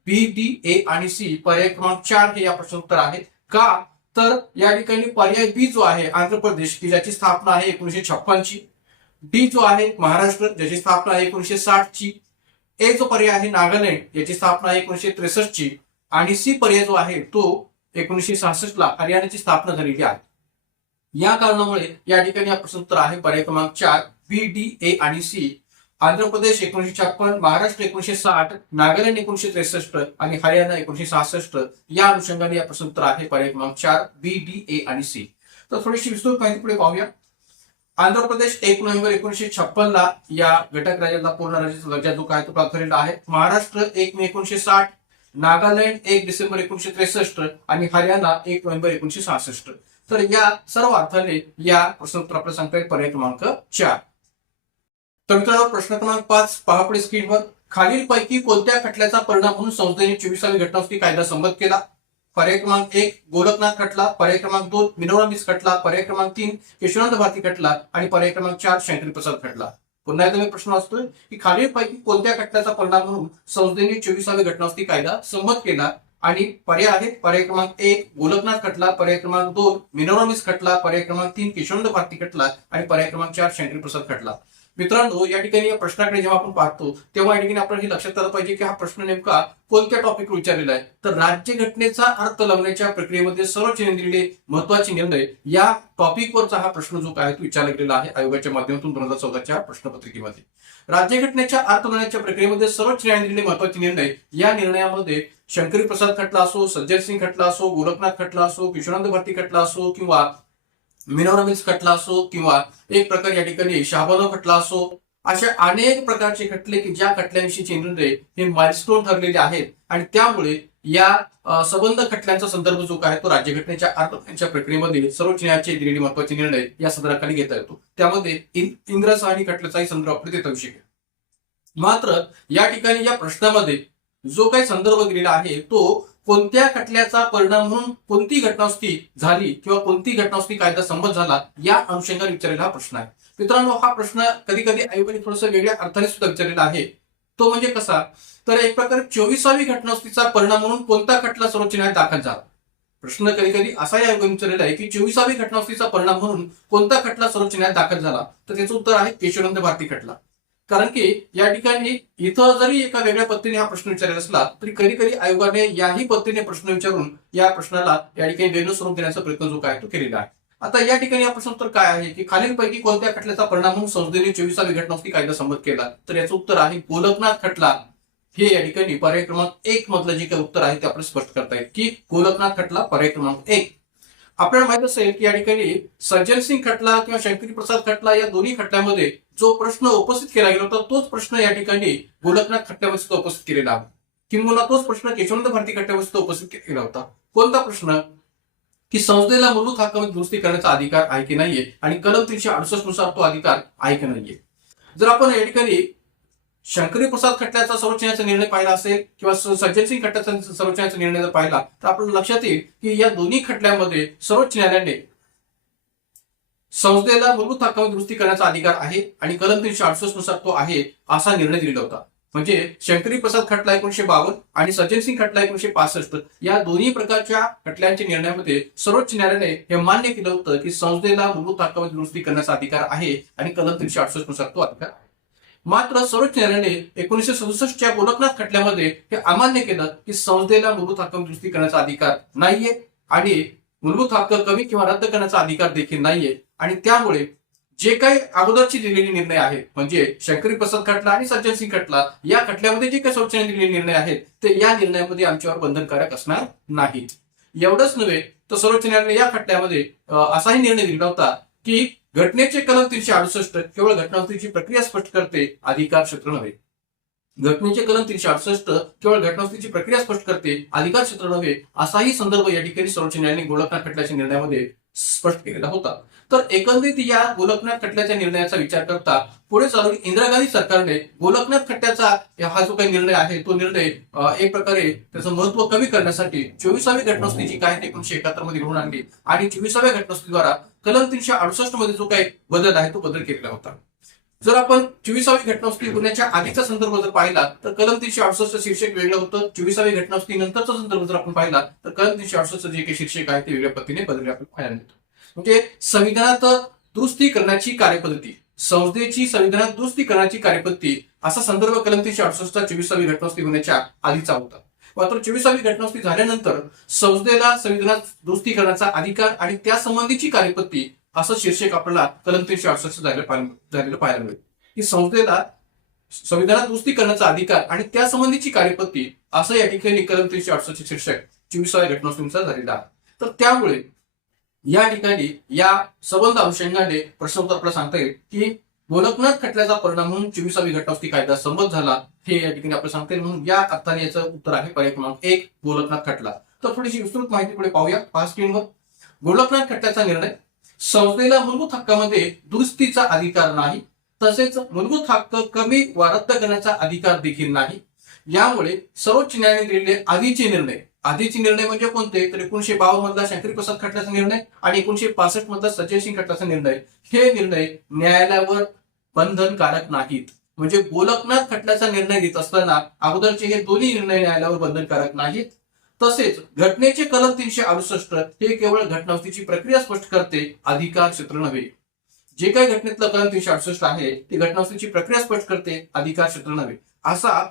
B, D, A आणि C पर्याय क्रमांक 4 हे या प्रश्नाचं उत्तर आहे. का? तर या ठिकाणी पर्याय B जो आहे आंध्र प्रदेश की ज्याची स्थापना आहे 1956 ची, D जो आहे महाराष्ट्र ज्याची स्थापना आहे 1960 ची, A जो पर्याय आहे नागालँड याची स्थापना आहे 1963 ची आणि C पर्याय जो आहे तो 1966 ला हरियाणाची स्थापना झालेली आहे. या कारणामुळे या ठिकाणी हा प्रश्न उत्तर आहे पर्याय क्रमांक 4 B, D, A आणि C. आंध्र प्रदेश 1956, महाराष्ट्र 1960, नागालँड 1963 आणि हरियाणा 1966 या अनुषंगाने या प्रश्नोत्तर आहे. पर्याय क्रमांक 4 बी, डी, ए आणि सी. तर थोडीशी विस्तृत माहिती पुढे पाहूया. आंध्र प्रदेश 1 नोव्हेंबर 1956 ला या घटक राज्याला पूर्ण राज्याचा दर्जा जो काय तो प्राप्त झालेला आहे. महाराष्ट्र 1 मे 1960, नागालँड 1 डिसेंबर 1963 आणि हरियाणा 1 नोव्हेंबर 1966. तर या सर्व अर्थाने या प्रश्नोत्तर आपल्याला सांगता येईल पर्याय क्रमांक 4. तर मित्रांनो प्रश्न क्रमांक 5 पहा पुढे स्क्रीनवर. खालीलपैकी कोणत्या खटल्याचा परिणाम म्हणून संसदेने 24वी घटनादुरुस्ती कायदा संमत केला? पर्याय क्रमांक 1 गोलकनाथ खटला, पर्याय क्रमांक 2 मिनोरा मिस खटला, पर्याय क्रमांक 3 केशवानंद भारती खटला आणि पर्याय क्रमांक 4 शंकरी प्रसाद खटला. पुन्हा एकदा मी प्रश्न वाचतोय की खालीलपैकी कोणत्या खटल्याचा परिणाम म्हणून संसदेने 24वी घटनादुरुस्ती कायदा संमत केला? आणि पर्याय आहेत पर्याय क्रमांक 1 गोलकनाथ खटला, पर्याय क्रमांक 2 मिनोरा मिस खटला, पर्याय क्रमांक 3 केशवानंद भारती खटला आणि पर्याय क्रमांक 4 शंकरी प्रसाद खटला. मित्रांनो या ठिकाणी या प्रश्नाकडे जेव्हा आपण पाहतो तेव्हा या ठिकाणी आपल्याला हे लक्षात आलं पाहिजे की हा प्रश्न नेमका कोणत्या टॉपिकवर विचारलेला आहे. तर राज्यघटनेचा अर्थ लावण्याच्या प्रक्रियेमध्ये सर्वोच्च न्यायालयाने महत्वाचे निर्णय या टॉपिकवरचा हा प्रश्न जो काय तो विचारला गेलेला आहे आयोगाच्या माध्यमातून 2014च्या प्रश्नपत्रिकेमध्ये. राज्यघटनेच्या अर्थ लावण्याच्या प्रक्रियेमध्ये सर्वोच्च न्यायालयाने महत्वाचे निर्णय या निर्णयामध्ये शंकरी प्रसाद खटला असो, सज्जन सिंग खटला असो, गोलकनाथ खटला असो, केशवानंद भारती खटला असो किंवा मिनोरा मिस खटला असो किंवा एक प्रकार या ठिकाणी शहाबानो खटला असो, अशा अनेक प्रकारचे खटले की ज्या खटल्यांविषयीचे निर्णय हे माइलस्टोन ठरलेले आहेत आणि त्यामुळे या संबंध खटल्यांचा संदर्भ जो काय तो राज्यघटनेच्या अर्थच्या प्रक्रियेमध्ये सर्वोच्च न्यायालयाचे दिलेले महत्वाचे निर्णय या संदर्भाखाली घेता येतो. त्यामध्ये इंदिरा साहनी खटल्याचाही संदर्भ आपल्याला देता येऊ शकेल. मात्र या ठिकाणी या प्रश्नामध्ये जो काही संदर्भ दिलेला आहे तो कोणत्या खटल्याचा परिणाम म्हणून कोणती घटनादुरुस्ती झाली किंवा कोणती घटनादुरुस्ती कायदा संमत झाला या अनुषंगाने विचारलेला हा प्रश्न आहे. मित्रांनो हा प्रश्न कधी कधी आयोगाने थोडंसं वेगळ्या अर्थाने सुद्धा विचारलेला आहे. तो म्हणजे कसा, तर एक प्रकारे 24वी घटनादुरुस्तीचा परिणाम म्हणून कोणता खटला सर्वोच्च न्यायालयात दाखल झाला. प्रश्न कधी कधी असाही आयोगाने विचारलेला आहे की 24वी घटनादुरुस्तीचा परिणाम म्हणून कोणता खटला सर्वोच्च न्यायालयात दाखल झाला. तर त्याचं उत्तर आहे केशवानंद भारती खटला. कारण की या ठिकाणी इथं जरी एका वेगळ्या पद्धतीने हा प्रश्न विचारला असला तरी कधी कधी आयोगाने याही पद्धतीने प्रश्न विचारून या प्रश्नाला या ठिकाणी वेगळं स्वरूप देण्याचा प्रयत्न जो काय तो केलेला आहे. आता या ठिकाणी हा प्रश्न उत्तर काय आहे की खालीलपैकी कोणत्या खटल्याचा परिणाम म्हणून संसदेने 24वी घटनादुरुस्ती कायदा संमत केला? तर याचं उत्तर आहे गोलकनाथ खटला. हे या ठिकाणी पर्याय क्रमांक 1 मधलं जे काही उत्तर आहे ते आपल्याला स्पष्ट करता येईल की गोलकनाथ खटला पर्याय क्रमांक 1. आपल्याला माहित असेल की या ठिकाणी सज्जन सिंग खटला किंवा शंकरी प्रसाद खटला या दोन्ही खटल्यामध्ये जो प्रश्न उपस्थित केला गेला होता तोच प्रश्न या ठिकाणी गोलकनाथ खटल्यामध्ये सुद्धा उपस्थित केलेला आहे. किंवा तोच प्रश्न केशवानंद भारती खटल्यामध्ये सुद्धा उपस्थित केला होता. कोणता प्रश्न की संसदेला मूलभूत हक्कामध्ये दुरुस्ती करण्याचा अधिकार आहे की नाहीये आणि कलम 368 नुसार तो अधिकार आहे की नाहीये. जर आपण या ठिकाणी शंकरी प्रसाद खटल्याचा सर्वोच्च न्यायालयाचा निर्णय पाहिला असेल किंवा सज्जन सिंग खटल्याचा सर्वोच्च न्यायालयाचा निर्णय जर पाहिला तर आपल्याला लक्षात येईल की या दोन्ही खटल्यामध्ये सर्वोच्च न्यायालयाने संसदेला मूलभूत हक्कामध्ये दुरुस्ती करण्याचा अधिकार आहे आणि कलम 368 नुसार तो आहे असा निर्णय दिलेला होता. म्हणजे शंकरी प्रसाद खटला 1952 आणि सज्जन सिंग खटला 1965 या दोन्ही प्रकारच्या खटल्यांच्या निर्णयामध्ये सर्वोच्च न्यायालयाने हे मान्य केलं होतं की संसदेला मूलभूत हक्कामध्ये दुरुस्ती करण्याचा अधिकार आहे आणि कलम 368 नुसार तो अधिकार आहे. मात्र सर्वोच्च न्यायालयाने 1967च्या गोलकनाथ खटल्यामध्ये हे अमान्य केलं की संसदेला मूलभूत हक्कामध्ये दुरुस्ती करण्याचा अधिकार नाहीये आणि मूलभूत हक्क कमी किंवा रद्द करण्याचा अधिकार देखील नाहीये आणि त्यामुळे जे काही अगोदरचे दिलेले निर्णय आहेत म्हणजे शंकरी प्रसाद खटला आणि सज्जन सिंग खटला या खटल्यामध्ये जे काही सर्वोच्च न्यायालयाने दिलेले निर्णय आहेत ते या निर्णयामध्ये आमच्यावर बंधनकारक असणार नाहीत. एवढंच नव्हे तर सर्वोच्च न्यायालयाने या खटल्यामध्ये असाही निर्णय दिला होता की घटनेचे कलम 368 केवळ घटनादुरुस्तीची प्रक्रिया स्पष्ट करते, अधिकार क्षेत्र नव्हे. घटनेचे कलम 368 केवळ घटनादुरुस्तीची प्रक्रिया स्पष्ट करते, अधिकार क्षेत्र नव्हे असाही संदर्भ या ठिकाणी सर्वोच्च न्यायालयाने गोलकनाथ खटल्याच्या निर्णयामध्ये स्पष्ट केलेला होता. तर एकंदरीत या गोलकनाथ खटल्याच्या निर्णयाचा विचार करता पुढे चालून इंदिरा गांधी सरकारने गोलकनाथ खटल्याचा हा जो काही निर्णय आहे तो निर्णय एक प्रकारे त्याचं महत्व कमी करण्यासाठी 24वी घटनादुरुस्ती जी काय 1971 मध्ये घडवून आणली आणि 24व्या घटनादुरुस्तीद्वारा कलम 368 मध्ये जो काही बदल आहे तो बदल केलेला होता. जर आपण 24वी घटनादुरुस्ती होण्याच्या आधीचा संदर्भ जर पाहिला तर कलम 368 शीर्षक वेगळं होतं. 24वी घटनादुरुस्ती नंतरचा संदर्भ जर आपण पाहिला तर कलम 368 जे काही शीर्षक आहे ते वेगळ्या पद्धतीने बदलले आपल्याला पाहायला मिळतं. म्हणजे संविधानात दुरुस्ती करण्याची कार्यपद्धती, संसदेची संविधानात दुरुस्ती करण्याची कार्यपद्धती असा संदर्भ कलम 368 24वी घटनादुरुस्ती होण्याच्या आधीचा होता. मात्र 24वी घटनादुरुस्ती झाल्यानंतर संसदेला संविधानात दुरुस्ती करण्याचा अधिकार आणि त्या संबंधीची कार्यपद्धती असं शीर्षक आपल्याला कलम 368 झालेलं पाहायला मिळेल की संसदेला संविधानात दुरुस्ती करण्याचा अधिकार आणि त्यासंबंधीची कार्यपद्धती असं या ठिकाणी कलम 368 शीर्षक 24व्या घटनादुरुस्तीनुसार झालेला आहे. तर त्यामुळे या ठिकाणी या सबंध अनुषंगाने प्रश्न उत्तर आपल्याला सांगता येईल की गोलकनाथ खटल्याचा परिणाम म्हणून 24वी घटनादुरुस्ती कायदा संमत झाला हे या ठिकाणी आपल्याला सांगता येईल. म्हणून या अर्थाने याचं उत्तर आहे पर्याय क्रमांक 1 गोलकनाथ खटला. तर थोडीशी विस्तृत माहिती पुढे पाहूया. पहा स्क्रीनवर. गोलकनाथ खटल्याचा निर्णय संस्थेला मूलभूत हक्कामध्ये दुरुस्तीचा अधिकार नाही, तसेच मूलभूत हक्क कमी वा रद्द करण्याचा अधिकार देखील नाही. यामुळे सर्वोच्च न्यायालयाने दिलेले आधीचे निर्णय म्हणजे कोणते, तर 1952 मधला शंकरी प्रसाद खटल्याचा निर्णय आणि 1965 मधला सज्जन सिंग खटल्याचा निर्णय, हे निर्णय न्यायालयावर बंधनकारक नाहीत. म्हणजे गोलकनाथ खटल्याचा निर्णय घेत असताना अगोदरचे हे दोन्ही निर्णय न्यायालयावर बंधनकारक नाहीत. तसेच घटनेचे कलम 368 हे केवळ घटनादुरुस्तीची प्रक्रिया स्पष्ट करते, अधिकार क्षेत्र नव्हे. जे काही घटनेतलं कलम 368 आहे ते घटनादुरुस्तीची प्रक्रिया स्पष्ट करते, अधिकार क्षेत्र नव्हे. असा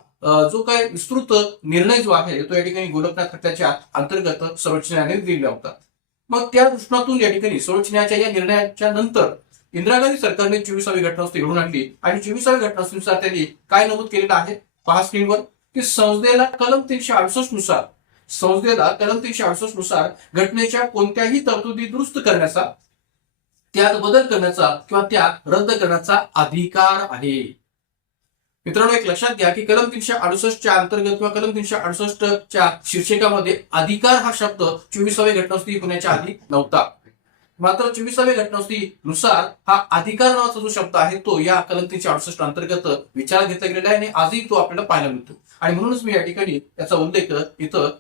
जो काही विस्तृत निर्णय जो आहे तो या ठिकाणी गोलकनाथ खटल्याच्या अंतर्गत सर्वोच्च न्यायालयाने दिलेला होता. मग त्या दृष्टीतून या ठिकाणी सर्वोच्च न्यायालयाच्या या निर्णयाच्या नंतर इंदिरा गांधी सरकारने 24वी घटनादुरुस्ती घडवून आणली आणि 24व्या घटनादुरुस्तीनुसार त्यांनी काय नमूद केलेलं आहे पहा स्क्रीनवर की संसदेला कलम 368 नुसार घटनेच्या कोणत्याही तरतुदी दुरुस्त करण्याचा, त्यात बदल करण्याचा किंवा त्या रद्द करण्याचा अधिकार आहे. मित्रांनो, एक लक्षात घ्या की कलम 368 च्या अंतर्गत किंवा कलम 368 च्या शीर्षकामध्ये अधिकार हा शब्द 24व्या घटनादुरुस्ती होण्याच्या आधी नव्हता. मात्र 24व्या घटनादुरुस्तीनुसार हा अधिकार नावाचा जो शब्द आहे तो या कलम 368 अंतर्गत विचारात घेतला गेलेला आहे आणि आजही तो आपल्याला पाहायला मिळतो. आणि म्हणूनच मी या ठिकाणी याचा उल्लेख इथं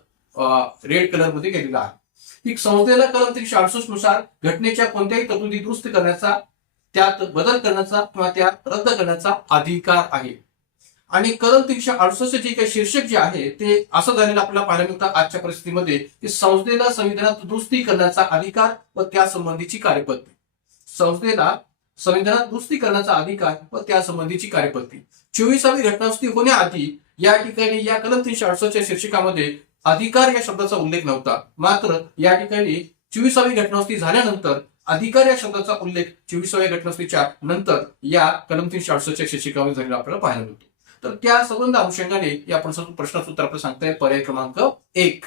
रेड कलर मध्ये केलेला आहे की संसदेला कलम 368 नुसार घटनेच्या कोणत्याही तरतुदी दुरुस्त करण्याचा, त्यात बदल करण्याचा किंवा त्या रद्द करण्याचा अधिकार आहे. आणि कलम 368 जे काही शीर्षक जे आहे ते असं झालेलं आपल्याला पाहायला मिळतं आजच्या परिस्थितीमध्ये की संसदेला संविधानात दुरुस्ती करण्याचा अधिकार व त्यासंबंधीची कार्यपद्धती. संसदेला संविधानात दुरुस्ती करण्याचा अधिकार व त्यासंबंधीची कार्यपद्धती. 24वी घटनादुरुस्ती होण्याआधी या ठिकाणी या कलम 368 च्या शीर्षकामध्ये अधिकार या शब्दाचा उल्लेख नव्हता. मात्र या ठिकाणी 24वी घटनादुरुस्ती झाल्यानंतर अधिकार या शब्दाचा उल्लेख 24व्या घटनादुरुस्तीच्या नंतर या कलम 368 च्या शीर्षकामध्ये झालेला आपल्याला पाहायला मिळतो. तर त्या संबंध अनुषंगाने या प्रश्नाचं उत्तर आपल्याला सांगता येईल पर्याय क्रमांक 1.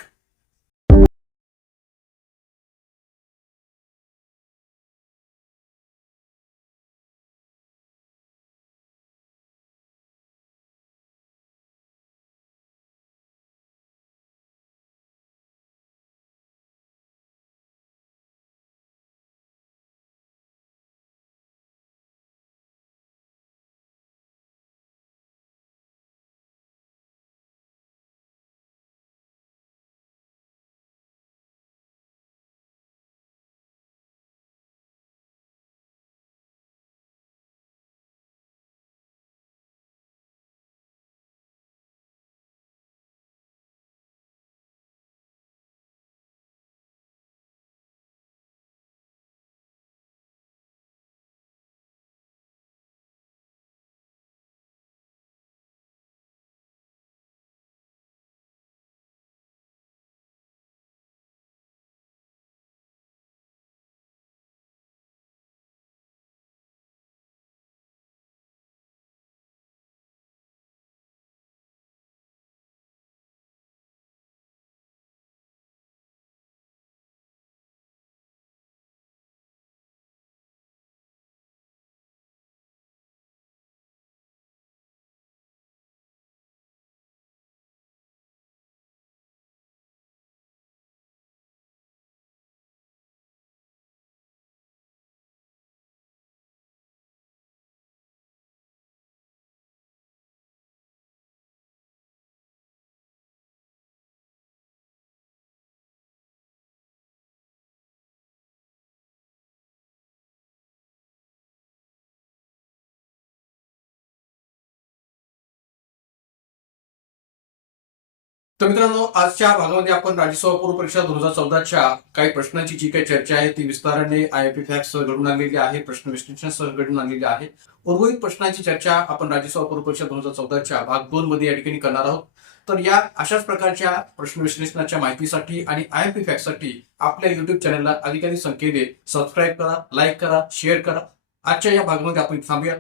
तर मित्रांनो, आजच्या भागामध्ये आपण राज्यसभा पूर्व परीक्षा 2014च्या काही प्रश्नांची जी काही चर्चा आहे ती विस्ताराने IIP फॅक्ट सह घडून आणलेली आहे, प्रश्न विश्लेषण सह घडून आणलेली आहे. उर्वरित प्रश्नांची चर्चा आपण राज्यसभा पूर्व परीक्षा 2014च्या भाग 2 मध्ये या ठिकाणी करणार आहोत. तर या अशाच प्रकारच्या प्रश्न विश्लेषणाच्या माहितीसाठी आणि IIP फॅक्ट साठी आपल्या युट्यूब चॅनलला अधिकाधिक संख्येने सबस्क्राईब करा, लाईक करा, शेअर करा. आजच्या या भागामध्ये आपण थांबूयात.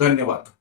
धन्यवाद.